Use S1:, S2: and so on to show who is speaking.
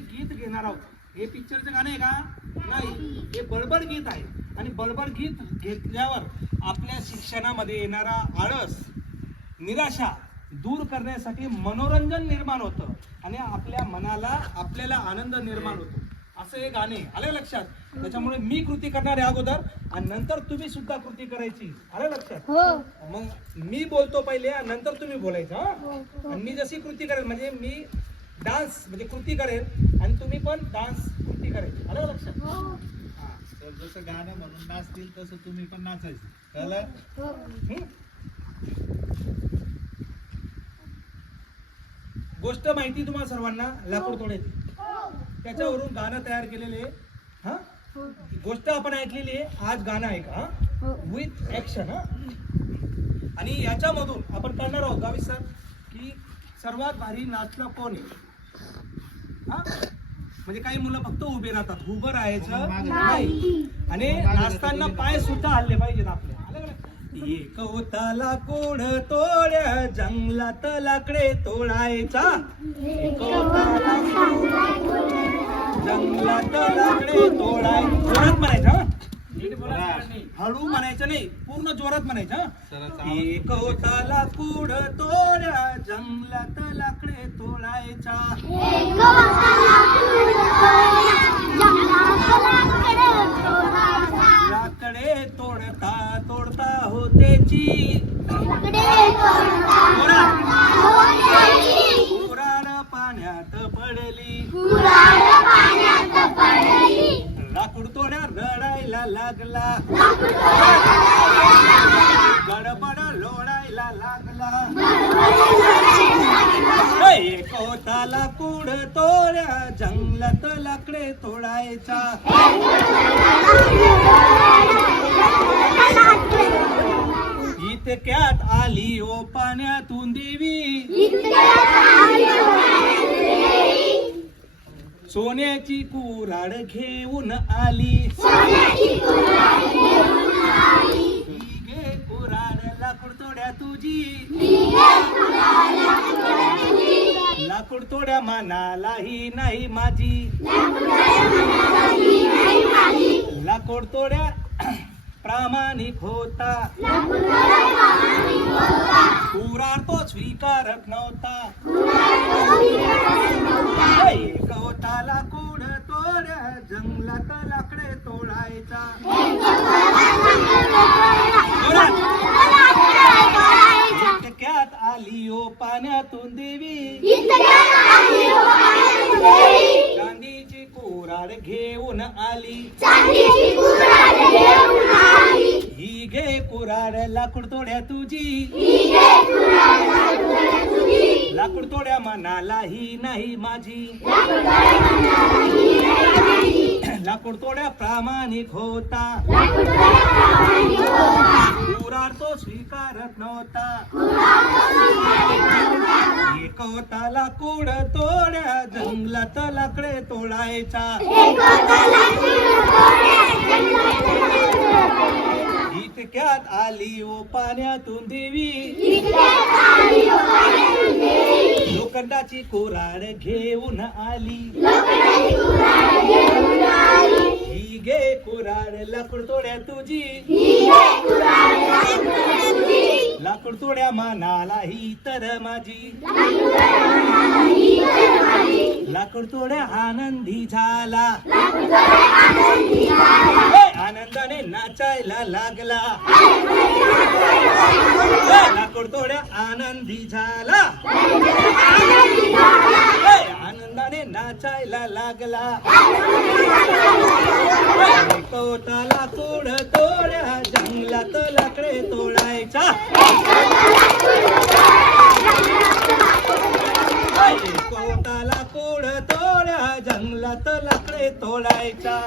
S1: गीत घेणार आहोत. हे पिक्चरचं गाणं आहे का? नाही हे बडबड गीत आहे. आणि बडबड गीत घेतल्यावर आपल्या शिक्षणामध्ये येणारा आळस निराशा दूर करण्यासाठी मनोरंजन निर्माण होतं. आणि आपल्या मनाला आपल्याला आनंद निर्माण होतो. असं हे गाणे आलं लक्षात? त्याच्यामुळे मी कृती करणार आहे अगोदर आणि नंतर तुम्ही सुद्धा कृती करायची. आलं लक्षात?
S2: हो.
S1: मग मी बोलतो पहिले नंतर तुम्ही बोलायचं हा
S2: हो.
S1: आणि मी जशी कृती करेल म्हणजे मी डान्स म्हणजे कृती करेल आणि तुम्ही पण डान्स कृती करायची आलं का लक्षात?
S2: हो.
S1: हा.
S3: तर जसं गाणं म्हणून नाचतील तसं तुम्ही पण नाचायचं. कळलं?
S2: हो?
S1: गोष्ट माहिती तुम्हाला सर्वांना? लाकूड तोड्याची त्याच्यावरून गाणं तयार केलेले हा?
S2: हो.
S1: गोष्ट आपण ऐकलेली आहे. आज गाणं आहे का?
S2: हो.
S1: विथ ऍक्शन हा? आणि याच्यामधून आपण करणार आहोत गावी सर की सर्वात भारी नाचला कोण आहे? हा म्हणजे काही मुलं फक्त उभे राहतात. उभं राहायचं नाही. आणि नाचताना पाय सुद्धा हल्ले पाहिजेत आपले? एक होताला कोड तोड्या जंगलात लाकडे तोडायचा. जंगलात लाकडे तोडाय जोरात म्हणायचं हा? हळू म्हणायचं नाही पूर्ण जोरात म्हणायचं एक होताला कुड तोड्या जंगलात लाकडे तोडायचा. लाकडे तोडता तोडता होतेची कुराड पाण्यात पडली. लाकूड तोड्या रडायला लागला. गडबड लोडायला लागला. एक पुढ कुड तोड्या जंगलात लाकडे तोडायचा. इतक्यात आली ओ पाण्यातून देवी. सोन्याची कुराड घेऊन आली. घे कुराड लाकूड तोड्या तुझी. लाकूड तोड्या मानालाही नाही माझी. लाकूड तोड्या प्रामाणिक होता. कुराड तो स्वीकारत नव्हता. एक होता लाकूड तोड्या जंगलात लाकडे तोडायचा. आली ओ पाण्यातून चांदीची कुराड घेऊन आली. ही घे कुराड लाकूड तोड्या तुझी. लाकूड नाही माझी. लाकूड तोड्या प्रामाणिक होता. कुराड तो स्वीकारत नव्हता. एक होता लाकूड तोड्या जंगलात लाकडे तोडायचा. इतक्यात आली ओ पाण्यातून देवी. लोखंडाची कुराड घेऊन आली. ही घे कुराड लाकूड तोड्या तुझी. लाकूड तोड्या मानाला ही तर माझी. लाकूड तोड्या आनंदी झाला. आनंदाने नाचायला लागला. लाकूड तोड्या आनंदी झाला. आनंदाने नाचायला लागला. कोता लाकूड तोड्या जंगलात लाकडे तोडायचा. कोता कोड तोड्या जंगलात लाकडे तोडायचा.